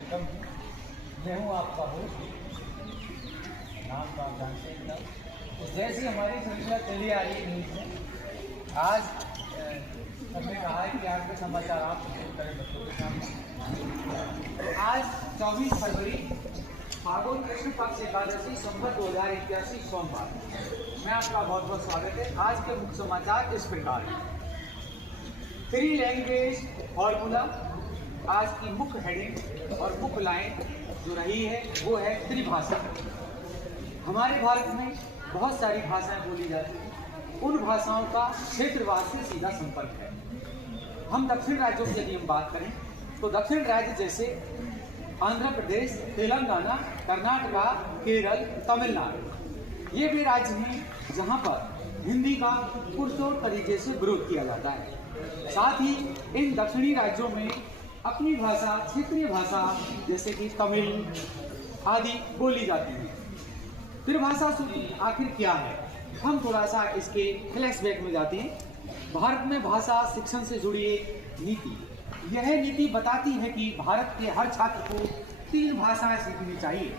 मैं हूँ आपका होस्ट, नाम तो आप जानते हैं। तो जैसे हमारी श्रृंखला चली आ रही है न्यूज़ में, आज हमने कहा है कि आज के समाचार आप प्रस्तुत करें बच्चों के सामने। तो आज 24 फरवरी फागुन कृष्ण पक्ष एकादशी संवत 2081 सोमवार, मैं आपका बहुत बहुत स्वागत है। आज के मुख्य समाचार इस प्रकार हैं। 3 लैंग्वेज फॉर्मूला आज की मुख्य हेडिंग और मुख्य लाइन जो रही है वो है त्रिभाषा। हमारे भारत में बहुत सारी भाषाएं बोली जाती हैं। उन भाषाओं का क्षेत्रवाद से सीधा संपर्क है। हम दक्षिण राज्यों की यदि हम बात करें तो दक्षिण राज्य जैसे आंध्र प्रदेश, तेलंगाना, कर्नाटका, केरल, तमिलनाडु, ये वे राज्य हैं जहां पर हिंदी का पुरजोर तरीके से विरोध किया जाता है। साथ ही इन दक्षिणी राज्यों में अपनी भाषा, क्षेत्रीय भाषा जैसे कि तमिल आदि बोली जाती है। त्रिभाषा सूत्र आखिर क्या है, हम थोड़ा सा इसके फ्लैशबैक में जाते हैं। भारत में भाषा शिक्षण से जुड़ी एक नीति, यह नीति बताती है कि भारत के हर छात्र को 3 भाषाएं सीखनी चाहिए।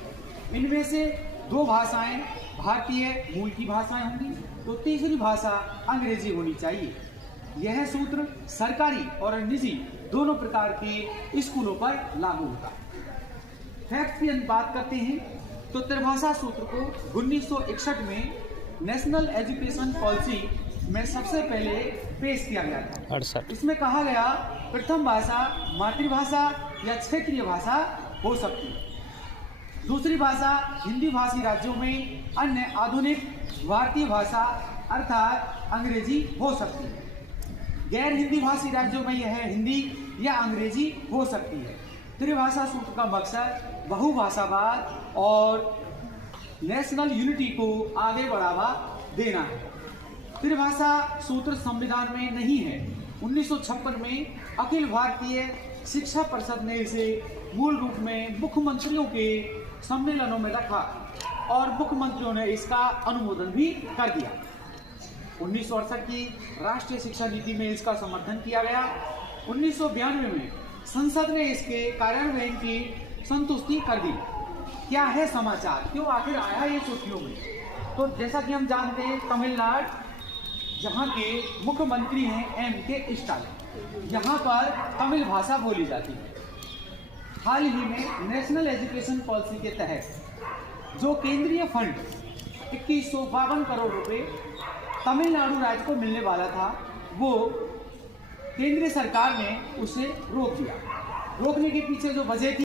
इनमें से 2 भाषाएं भारतीय मूल की भाषाएं होंगी तो तीसरी भाषा अंग्रेजी होनी चाहिए। यह सूत्र सरकारी और निजी दोनों प्रकार के स्कूलों पर लागू होता है। फैक्ट की बात करते हैं तो त्रिभाषा सूत्र को 1961 में नेशनल एजुकेशन पॉलिसी में सबसे पहले पेश किया गया था। इसमें कहा गया प्रथम भाषा मातृभाषा या क्षेत्रीय भाषा हो सकती है। दूसरी भाषा हिंदी भाषी राज्यों में अन्य आधुनिक भारतीय भाषा अर्थात अंग्रेजी हो सकती है। गैर हिंदी भाषी राज्यों में यह हिंदी या अंग्रेजी हो सकती है। त्रिभाषा सूत्र का मकसद बहुभाषावाद और नेशनल यूनिटी को आगे बढ़ावा देना है। त्रिभाषा सूत्र संविधान में नहीं है। 1956 में अखिल भारतीय शिक्षा परिषद ने इसे मूल रूप में मुख्यमंत्रियों के सम्मेलनों में रखा और मुख्यमंत्रियों ने इसका अनुमोदन भी कर दिया। 1968 की राष्ट्रीय शिक्षा नीति में इसका समर्थन किया गया। 1992 में संसद ने इसके कार्यान्वयन की संतुष्टि कर दी। क्या है समाचार, क्यों आखिर आया ये सुर्खियों में? तो जैसा कि हम जानते हैं तमिलनाडु जहां के मुख्यमंत्री हैं MK स्टालिन, यहाँ पर तमिल भाषा बोली जाती है। हाल ही में नेशनल एजुकेशन पॉलिसी के तहत जो केंद्रीय फंड 2152 करोड़ रुपए तमिलनाडु राज्य को मिलने वाला था, वो केंद्रीय सरकार ने उसे रोक दिया। रोकने के पीछे जो वजह थी